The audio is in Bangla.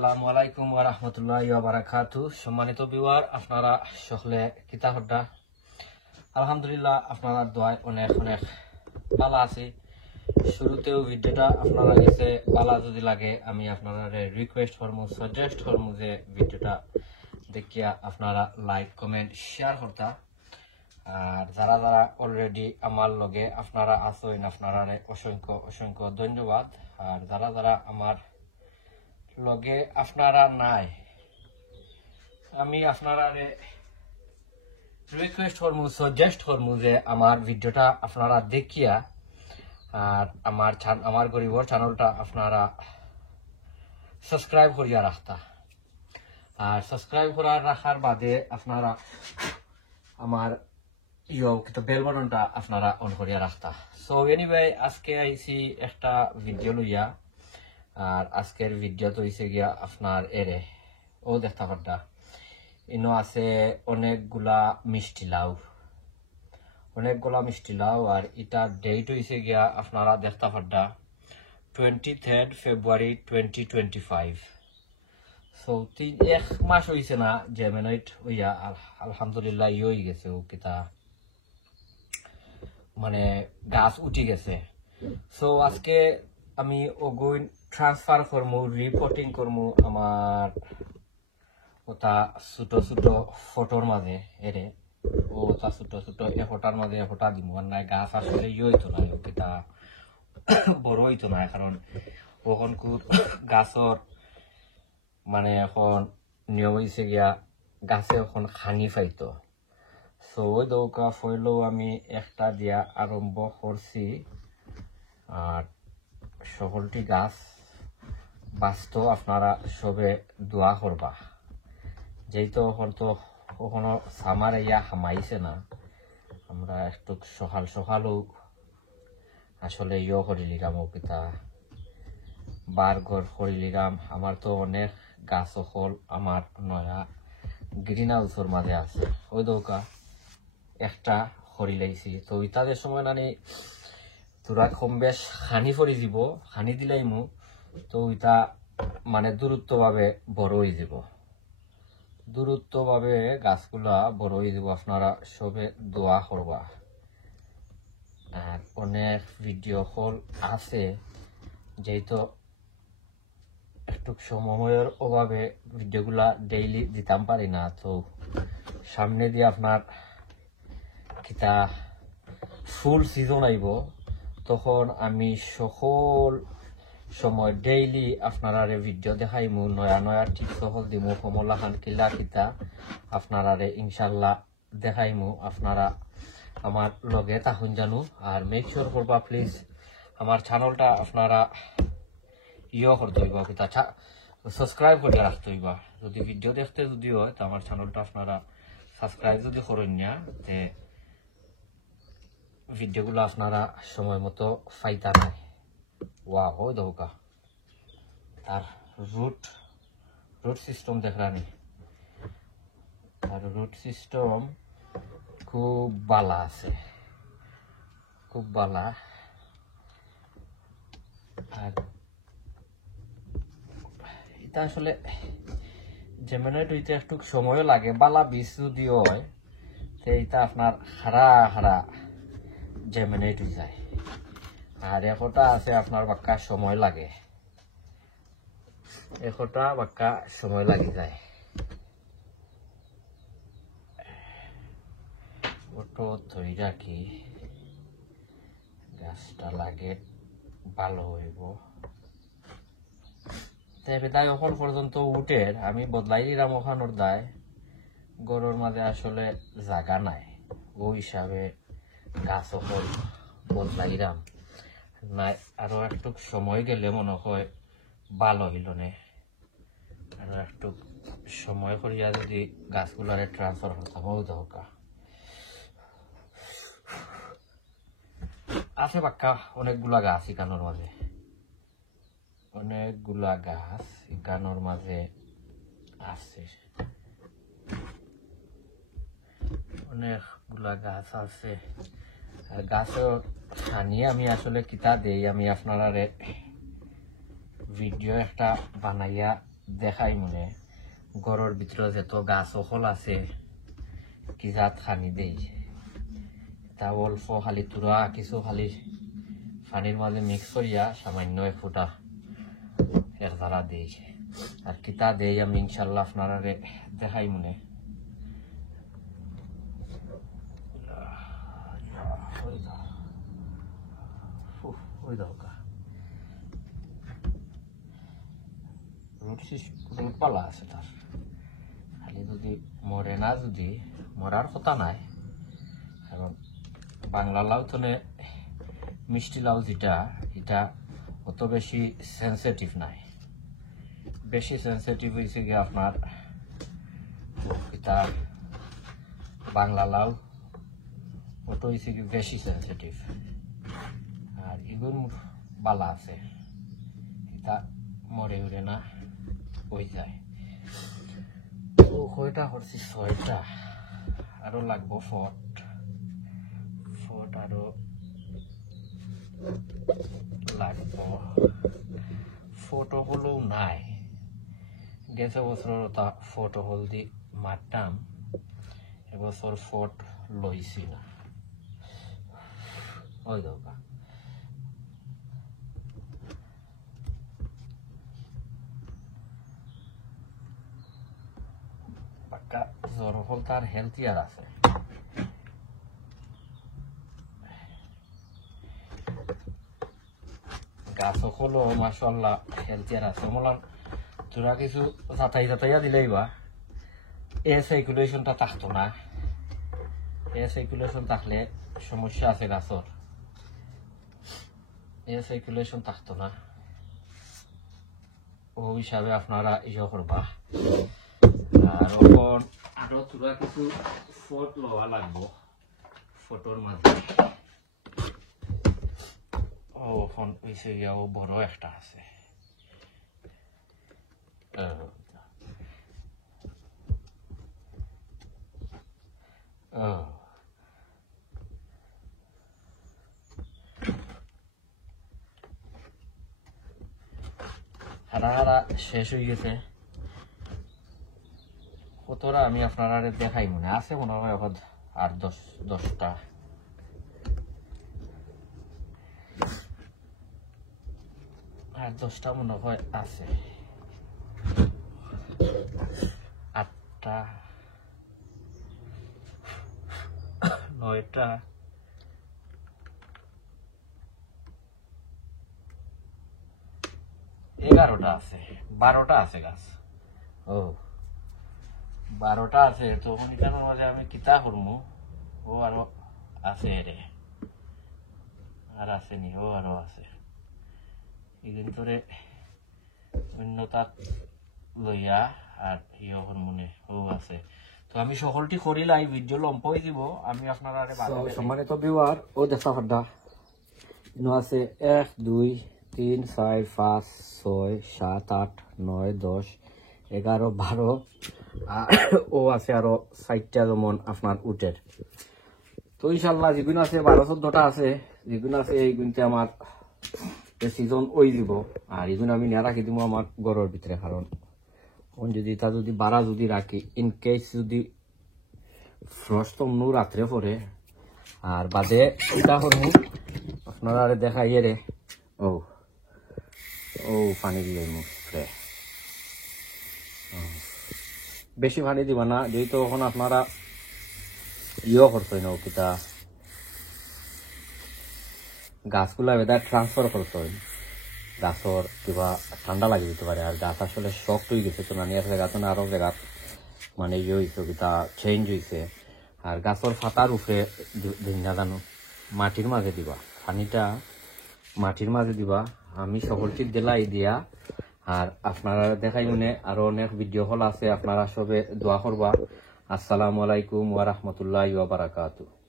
আসসালামু আলাইকুম ওয়া রাহমাতুল্লাহি ওয়া বারাকাতুহু। সম্মানিত ভিউয়ার, আপনারা সকলে কিতা হড্ডা? আলহামদুলিল্লাহ, আপনারা দোয়ায় অনেক অনেক ভালো আছি। শুরুতেও ভিডিওটা আপনারা কাছে ভালো যদি লাগে আমি আপনারা রিকোয়েস্ট করবো, সাজেস্ট করবো যে ভিডিওটা দেখিয়া আপনারা লাইক কমেন্ট শেয়ার করতা। আর যারা যারা অলরেডি আমার লগে আপনারা আছেন আপনারা অসংখ্য অসংখ্য ধন্যবাদ। আর যারা যারা আমার লগে আপনারা নাই আমি আপনারা রিকোয়েস্ট করবো, সাজেস্ট করবো যে আমার ভিডিওটা আপনারা দেখিয়া আর আমার গরিবর চ্যানেলটা আপনারা সাবস্ক্রাইব করিয়া রাখতা। আর সাবস্ক্রাইব করা রাখার বাদে আপনারা আমার বেল বাটনটা আপনারা অন করিয়া রাখতা। সো এনিওয়ে, আজকে আইছি একটা ভিডিও লইয়া। আর আজকের ভিডিও তো হইছে গিয়া আপনার ও দেখতে পারতা ইনো আছে অনেকগুলা মিষ্টি লাউ। আর এটা ডেট হইছে গিয়া আপনারা দেখতে পারতা 23 ফেব্রুয়ারি 2025। সো এক মাস হইছে না জেমিনাইট হইয়া। আলহামদুলিল্লাহ হয়ে গেছে ও কিতা মানে গাছ উঠি গেছে। সো আজকে আমি ওগুন ট্রান্সফার করমু, রিপোর্টিং করমু আমার ওটা ছোট ছোট ফটোর মাঝে ওটা ছোট ছোট ফোটার মাঝে ফোটা দিব। আর নাই গাছ আসলে হইতো না, ওটা বড় হইতো না, কারণ ওখান গাছর মানে এখন নিয়ম হয়েছে গিয়া গাছে এখন খানি পাইতো। সো ওই দৌকা ফইলেও আমি একটা দিয়া আরম্ভ করছি। আর সকলটি গাছ বাঁচত আপনারা সবে দোয়া করবা। যেহেতু এখন তো কখনো সামার ইয়া হামাইছে না, আমরা একটু সকাল সকালও আসলে করিলিগাম ও পিতা বারঘর করিলিগাম। আমার তো অনেক গাছ হল আমার নয়া গ্রিন হাউসের মাঝে আছে। ওই দৌকা একটা খড়ি লাইছি। তো ইতাদের সময় নানি তোরা কম বেশ খানি ফরি দিব, খানি দিলাইমু। তো ইটা মানে দূরত্বভাবে বড় হয়ে যাব, দূরত্বভাবে গাছগুলা বড় হয়ে যাব। আপনারা সবে দোয়া করবা। আর অনেক ভিডিও কল আছে, যেহেতু একটু সময়ের অভাবে ভিডিওগুলা ডেইলি দিতাম পারি না। তো সামনে দিয়ে আপনার কিতা ফুল সিজন আইব, তখন আমি সকল সময় ডেইলি আপনারা ভিডিও দেখাইমু, নয়া নয়া টিপস সকল দিমু, কমলা খান কিলা কিতা আপনারা ইনশাল্লাহ দেখাইমু। আপনারা আমার লগে তাহুন জানু। আর মেক শিওর করবা প্লিজ আমার চ্যানেলটা আপনারা করতে হইবা, কিতা সাবস্ক্রাইব করে রাখতে হইবা। যদি ভিডিও দেখতে যদি হয় তো আমার চ্যানেলটা আপনারা সাবস্ক্রাইব যদি করেন না, তে ভিডিওগুলো আপনারা সময় মতো ফাইতা নাই। ওয়া হয় দৌকা আর রুট সিস্টেম দেখরানি। আর রুট সিস্টেম খুব বালা আছে, খুব বালা। আর এটা আসলে জেমিনাইট হইতে একটু সময়ও লাগে। বালা বীজ যদি হয় তো এটা আপনার হারা জেমিনাইট হয়ে যায়। আর একটা আছে আপনার বাক্কা সময় লাগে, একটা বাক্কা সময় লাগি যায়। ওটো ধরে রাখি গাছটা লাগে ভালো হইব। দায় অকল পর্যন্ত উঠের আমি বদলাই দিলাম ওখানোর দায়। গরুর মাঝে আসলে জায়গা নাই, ও হিসাবে গাছ অকল বদলাইলাম নাই। আরো একটু সময় গেলে মনে হয় ভালো হইল নে। আরো একটু সময় করিয়া যদি গাছগুলারে ট্রান্সফার করতাম। ও দরকার আছে বাক্কা অনেকগুলা গাছ ইকানোর মাঝে, অনেকগুলা গাছ ইকানোর মাঝে আছে, অনেকগুলা গাছ আছে। আর গাছের খানি আমি আসলে কিতা দেই আমি আপনারা ভিডিও একটা বানাইয়া দেখাই মনে ঘরের ভিতরে যত গাছ হল আছে কি জাত খানি দেই তা অল্প খালি তুরা কিছু খালি পানির মাঝে মিক্স করিয়া সামান্য ফুটা এক ধারা দেই আর কিতা দেই আমি ইনশাল্লাহ আপনারা দেখাই মনে ওই দরকার রুট পালা আছে তার খালি যদি মরে না যদি মরার কথা নাই কারণ বাংলা লাউ তো মিষ্টি লাউ যেটা এটা অত বেশি সেন্সিটিভ নাই বেশি সেন্সিটিভ হয়েছে গিয়ে আপনার তার বাংলা লাউ ওটা হয়েছে কি বেশি সেন্সিটিভ আর এগুন বালা আছে এটা মরে উড়ে না হয়ে যায় তো কয়টা করছি 6টা আরো লাগবো ফট আরো লাগবো ফটো হলেও নাই গেছে বছর তা ফটো হল দি মারতাম এবছর ফট লইছি না ওই দরকার পাক্কা জ্বর হল তার হেলথিয়ার আছে গাছ হলো মাশাআল্লাহ হেলথিয়ার আছে মলার তোরা কিছু যাতাইয়া দিলেই বা এ সাইকুলেশনটা থাকতো না এ সাইকুলেশন থাকলে সমস্যা আছে গাছর এ সাইকুলেশন থাকতো না ও হিসাবে আপনারা ইয়ে করবা আর এখন আরো তোরা কিছু ফট লওয়া লাগবো ফটোর মাঝে ও ফোন হয়েছে গিয়াও বড় একটা আছে হারা শেষ হয়ে গেছে কতটা আমি আপনারা দেখাই মনে আছে মনে হয় এখন আর 10টা আর 10টা মনে হয় আছে 8টা 9টা 11টা আছে 12টা আছে গাছ ও 12টা আছে তো মনিটানোর মাঝে আমি কিতা করবো ও আরো আছে রে আর আসেনি ও আরো আছে কিন্তু অন্যতা লইয়া আর ইয়ন মনে ও আছে তো আমি সকলটি করিলাই ভিডিও লম্প হয়ে দিব আমি আপনারা সম্মানিত ভিউয়ার ও দেখা ফাড্ডা ইনো আছে 1 2 3 4 5 6 7 8 9 10 11 12 ও আছে আরো 4টা যেমন আপনার উটের তো ইনশাল্লাহ যেগুলো আছে 12-14টা আছে যেগুলো আছে এই গুনতে আমার সিজন ওই দিব আর এগুলো আমি না রাখি দিব আমার ঘরের ভিতরে কারণ যদি তা যদি 12 যদি রাখি ইন কেস যদি ফ্রস্ট অন্য রাত্রে পরে আর বাদে এটা করবো আপনারা দেখাই রে ও পানি দিয়ে মুখে বেশি পানি দিবা না যেহেতু এখন আপনারা করতেন কিতা গাছগুলা বেদায় ট্রান্সফার করতেন গাছর কিবা ঠান্ডা লাগি যেতে পারে আর গাছ আসলে শক্ত হয়ে গেছে তো নানি আসলে গাছ আরো জায়গা মানে হয়েছে কিতা চেঞ্জ হয়েছে আর গাছর ফাতার উপরে দিন না জানো মাটির মাঝে দিবা পানিটা মাটির মাঝে দিবা আমি সকলটি দিলাই দিয়া আর আপনারা দেখাই মনে আরো অনেক ভিডিও হল আছে আপনারা সবে দোয়া করবা আসসালামু আলাইকুম ওয়া রাহমাতুল্লাহি ওয়া বারাকাতুহু।